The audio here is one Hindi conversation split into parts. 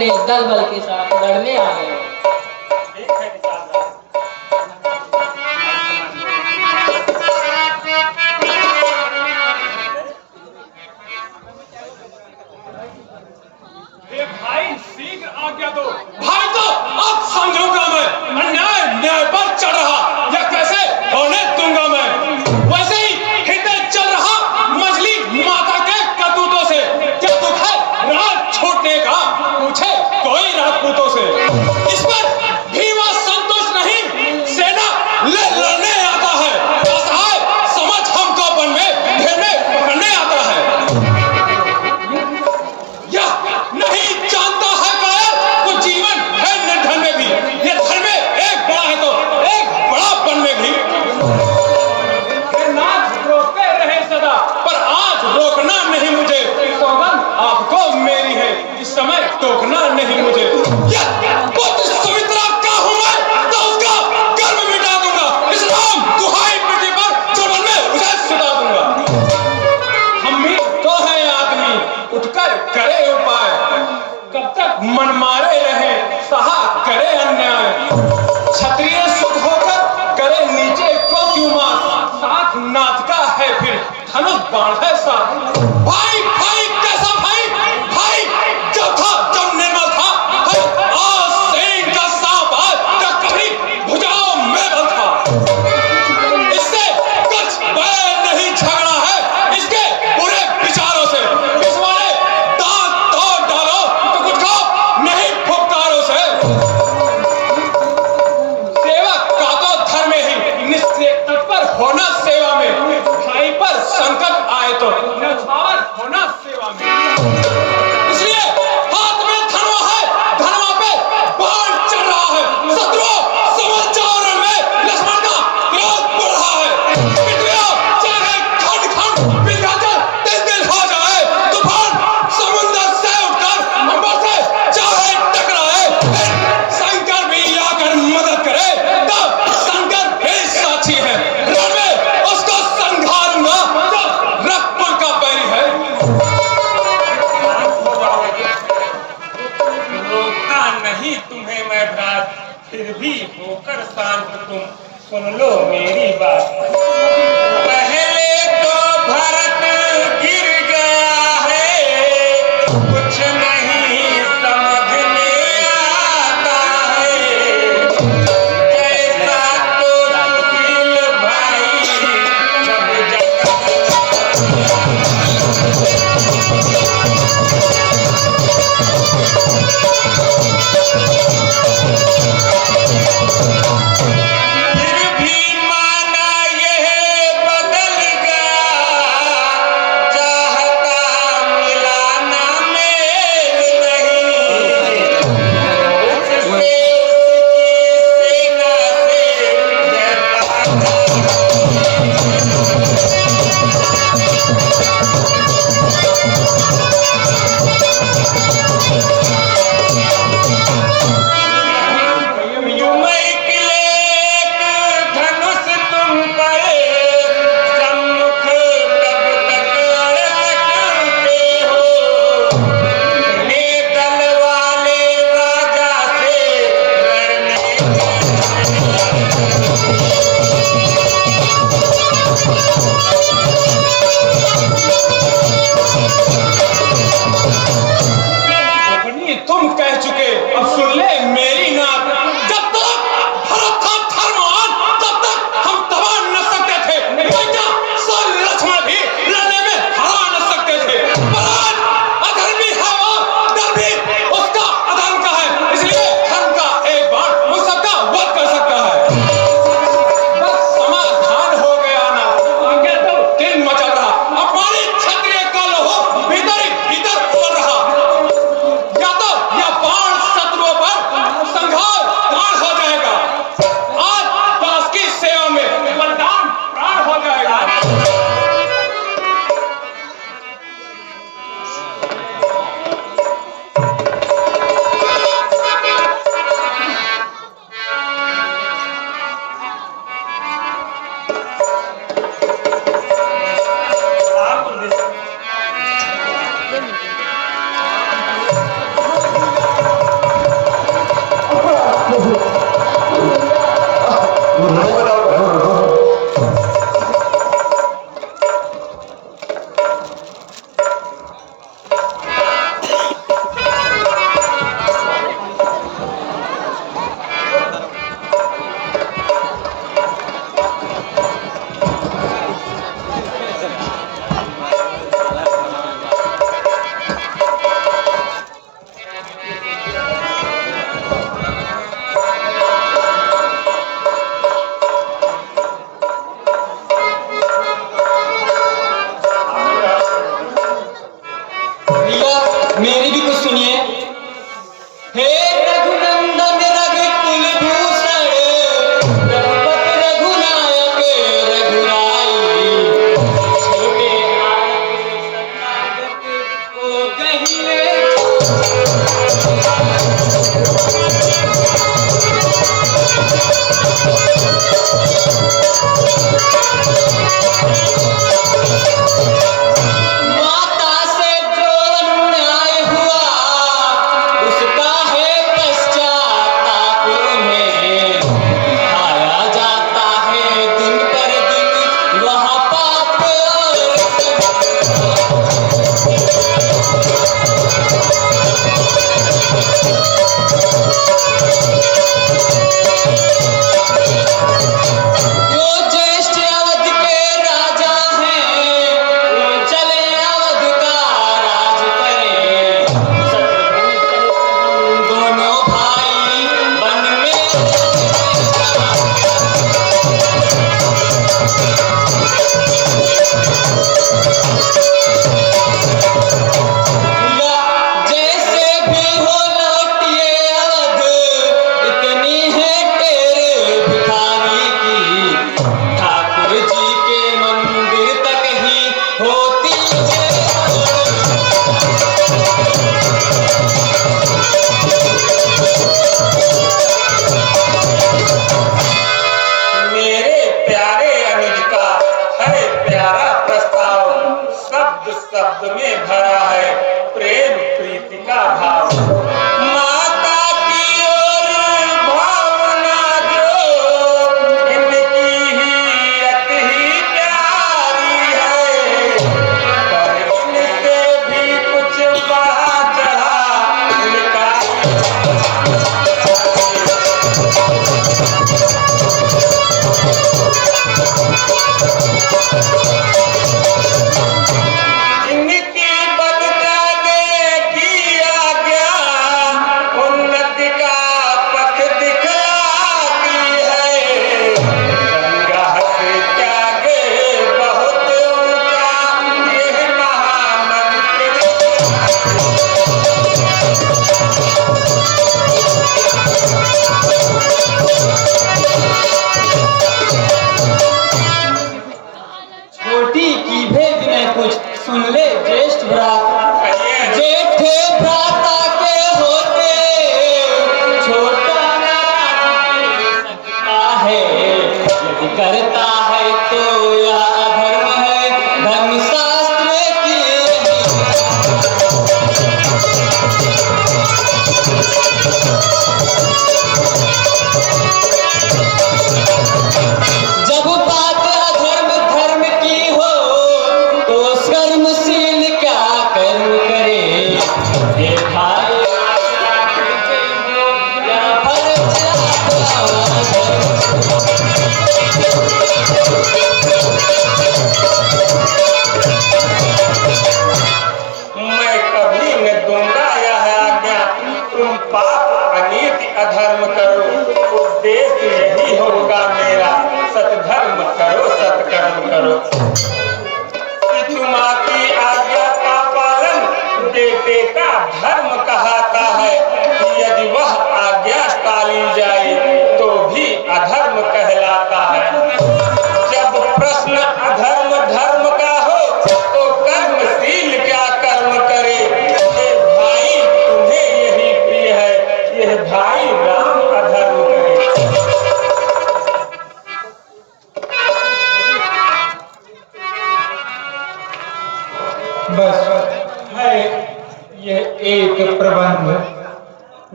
अपने दल बल के साथ लड़ने आ गए। भाई शीघ्र आज्ञा दो। भाई तो अब समझूंगा मैं, अन्याय न्याय पर चढ़ रहा यह कैसे होने दूंगा मैं। वैसे ही हृदय चल रहा मछली माता के कतूतों से। क्या दुख है रात छूटने का, पूछे कोई राजपूतों से। इस पर भीमा संतोष नहीं, सेना ले लड़ने आता है। असहाय समझ हमको वन में घेरने पकड़ने आता है। नहीं जानता है कायर वो जीवन है निर्धन में भी। ये धर्म में एक बड़ा है तो एक बड़ा बन में भी। नाथ रोकते रहे सदा पर आज रोकना नहीं मुझे। सौगंध आपको मेरी है, इस समय टोकना नहीं मुझे। पुत्र सुमित्रा का हूं मैं तो उसका गर्व मिटा दूंगा। इस राम दुहाई बेटे पर चुड़न में उसे सुता दूंगा। हम भी तो है आदमी उठकर करे उपाय, कब तक मन मारे रहे सहा करे अन्याय। क्षत्रिय सुख होकर करे नीचे को क्यों मार, साथ नाथ का है फिर धनुष बाण है साथ। भाई भाई कैसा भाई, भाई जब था जब निर्मल था। आज सेन का सांप आज तक कभी भुजाओं में बल था। इससे कुछ बैर नहीं झगड़ा है इसके बुरे विचारों से। पिछवाड़े दांत तोड़ डालो तो कुछ को नहीं फुफकारों से। सेवक का तो धर्म ही निश्चय तत्पर होना सेवा में। भाई पर संकट आए तो न्यौछावर होना सेवा में। इसलिए हाथ में धनवा है, धनवा पे बाण चढ़ रहा है। शत्रु समझ जाओ रण में लक्ष्मण का क्रोध बढ़ रहा है। पृथ्वी चाहे खंड खंड विभाजन तिल तिल हो जाए, तूफान समुद्र से उठकर अंबर से चाहे टकराए। शंकर भी आकर मदद करे तब शंकर भी साक्षी है। रण में उसको संघारूंगा जो रक्तपुर का बैरी है। रोकता नहीं तुम्हें मैं भ्रात, फिर भी होकर शांत तुम सुन लो मेरी बात। पहले तो भरत गिर गया है, कुछ नहीं समझ में आता है। कैसा तो सुशील भाई सब फिर भी माना यह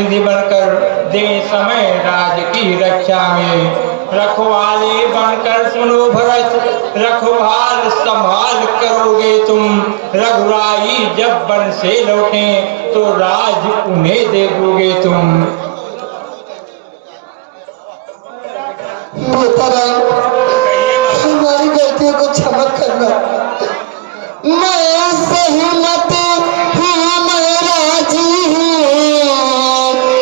निधि बनकर दे समय राज की रक्षा में। रखवाले बनकर सुनो भरत, रखवाल संभाल करोगे तुम। रघुराई जब वन से लौटे तो राज उन्हें दे दोगे तुम। हमारी गलतियों को क्षमा करना। मैं सहमत हूँ, मैं राजी हूँ,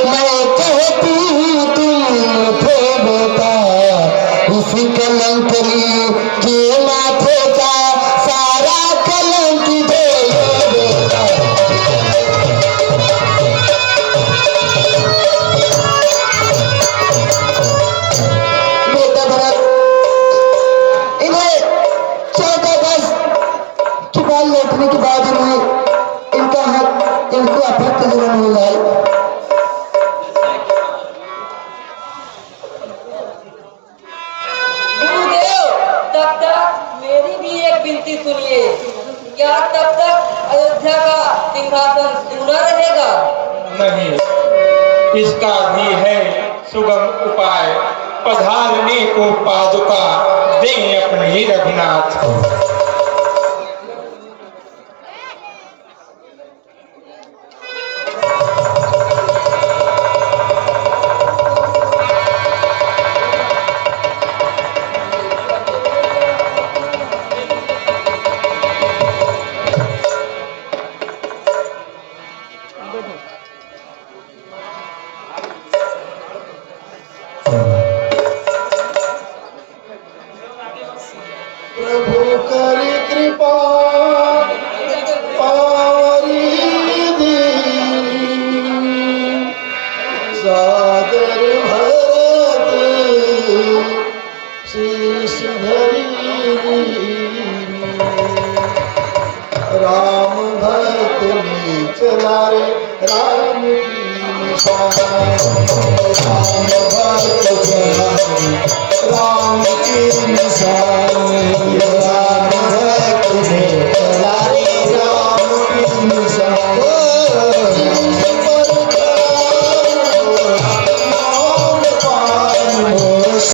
मैं कहती हूँ तुम थे बेटा। इस कलंकरी के माथे का सारा कलंक दे बेटा। बेटा भरत, इन्हें 14 वर्ष के बाद लौटने के बाद इनका हक, इनको अपहत्य जरूर मिल जाए। गुरुदेव, तब तक मेरी भी एक विनती सुनिए। क्या तब तक अयोध्या का सिंहासन सूना रहेगा? नहीं, इसका भी है सुगम उपाय। पधारने को पादुका दें अपने रघुनाथ। प्रभु कर कृपा पावरी दीनी, सादर भरत शीश धरी दीनी। राम भक्त ने चला रे राम की निशान। राम भक्त चला रे राम